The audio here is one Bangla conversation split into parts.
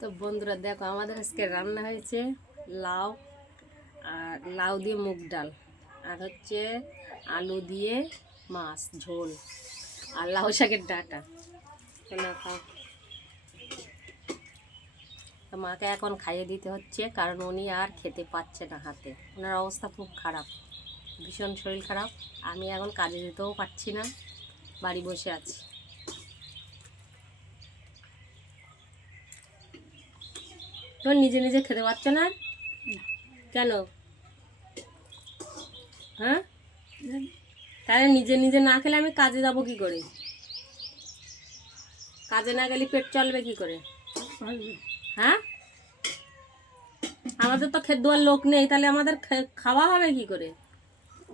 তো বন্ধুরা দেখো, আমাদের আজকে রান্না হয়েছে লাউ আর লাউ দিয়ে মুগ ডাল, আর হচ্ছে আলু দিয়ে মাছ ঝোল, আর লাউ শাকের ডাঁটা। তো মাকে এখন খাইয়ে দিতে হচ্ছে, কারণ উনি আর খেতে পাচ্ছে না, হাতে ওনার অবস্থা খুব খারাপ, ভীষণ শরীর খারাপ। আমি এখন কাজে যেতেও পারছি না, বাড়ি বসে আছি। তো নিজে নিজে খেতে পারছো না কেন? হ্যাঁ, তাহলে নিজে নিজে না খেলে আমি কাজে যাব কি করে? কাজে না গেলে পেট চলবে কি করে? হ্যাঁ, আমাদের তো খেতে দেওয়ার লোক নেই, তাহলে আমাদের খাওয়া হবে কি করে?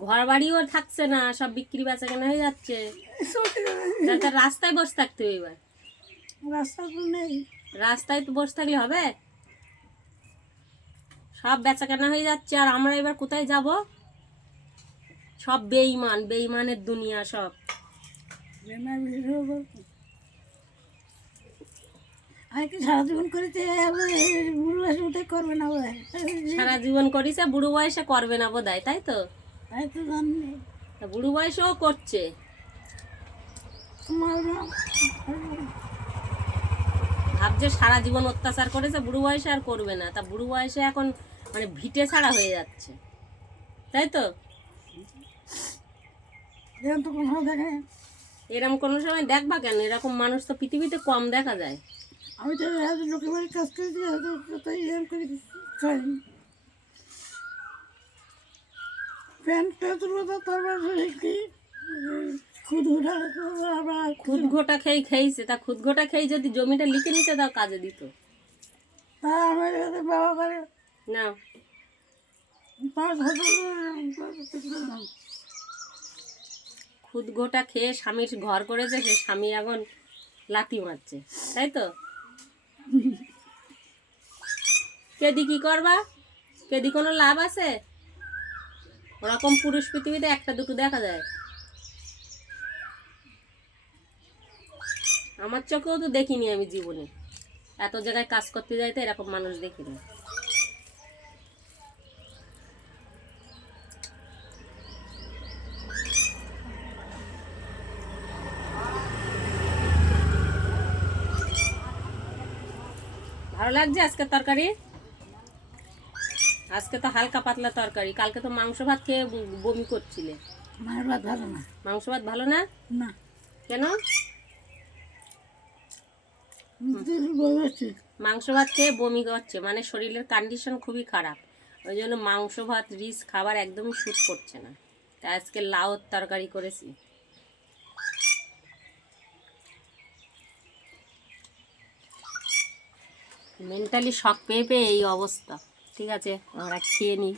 ঘর বাড়িও থাকছে না, সব বিক্রি বেচা কেনা হয়ে যাচ্ছে, রাস্তায় বসে থাকতে হবে। এবার রাস্তা তো নেই, রাস্তায় তো বসে থাকলে হবে? সব বেচা কেনা হয়ে যাচ্ছে, আর আমরা এবার কোথায় যাব? সব বেঈমান, বেঈমানের দুনিয়া সব। সারা জীবন করেছে, বুড়ো বয়সে উঠে করবে না বোধ হয়। সারা জীবন করিছে, বুড়ো বয়সে করবে না বোধ হয়, তাই তো? তাই তো জানি, বুড়ো বয়সেও করছে। ভাবছে সারা জীবন অত্যাচার করেছে, বুড়ো বয়সে আর করবে না, তা বুড়ো বয়সে এখন মানে ভিটে ছাড়া হয়ে যাচ্ছে, তাই তো? এরকম কোনো সময় দেখবা কেন? এরকম মানুষ তো পৃথিবীতে কম দেখা যায়। আমি তো লোকের বাড়ি কাজ করেছি, প্যান্টটা তুলবো তো তারপর খুদ ঘোটা খেয়েছে, তা খুদ ঘোটা খেয়ে যদি জমিটা লিখে নিতে দাও, কাজে দিত। আমার বাবা করে না, 5,000 খুদ ঘোটা খেয়ে স্বামীর ঘর করেছে, সে স্বামী এখন লাথি মারছে, তাই তো? কেদি কি করবা? কেদি কোনো লাভ আছে? ওরকম পুরুষ পৃথিবীতে একটা দুটো দেখা যায়। আমার চোখেও তো দেখিনি আমি জীবনে, এত জায়গায় কাজ করতে যাইতে এরকম মানুষ দেখিনি। ভালো লাগছে আজকে তরকারি? আজকে তো হালকা পাতলা তরকারি, কালকে তো মাংস ভাত খেয়ে বমি করছিলে। মায়ের ভাত ভালো না। মাংস ভাত ভালো না? না। কেন? মাংস ভাত খেয়ে বমি করছে, মানে শরীরের কন্ডিশন খুবই খারাপ, ওই জন্য মাংস ভাত রিচ খাবার একদমই স্যুট করছে না। তাই আজকে লাউর তরকারি করেছি। মেন্টালি শক পেয়ে পেয়ে এই অবস্থা। ঠিক আছে, আমরা খেয়ে নিই।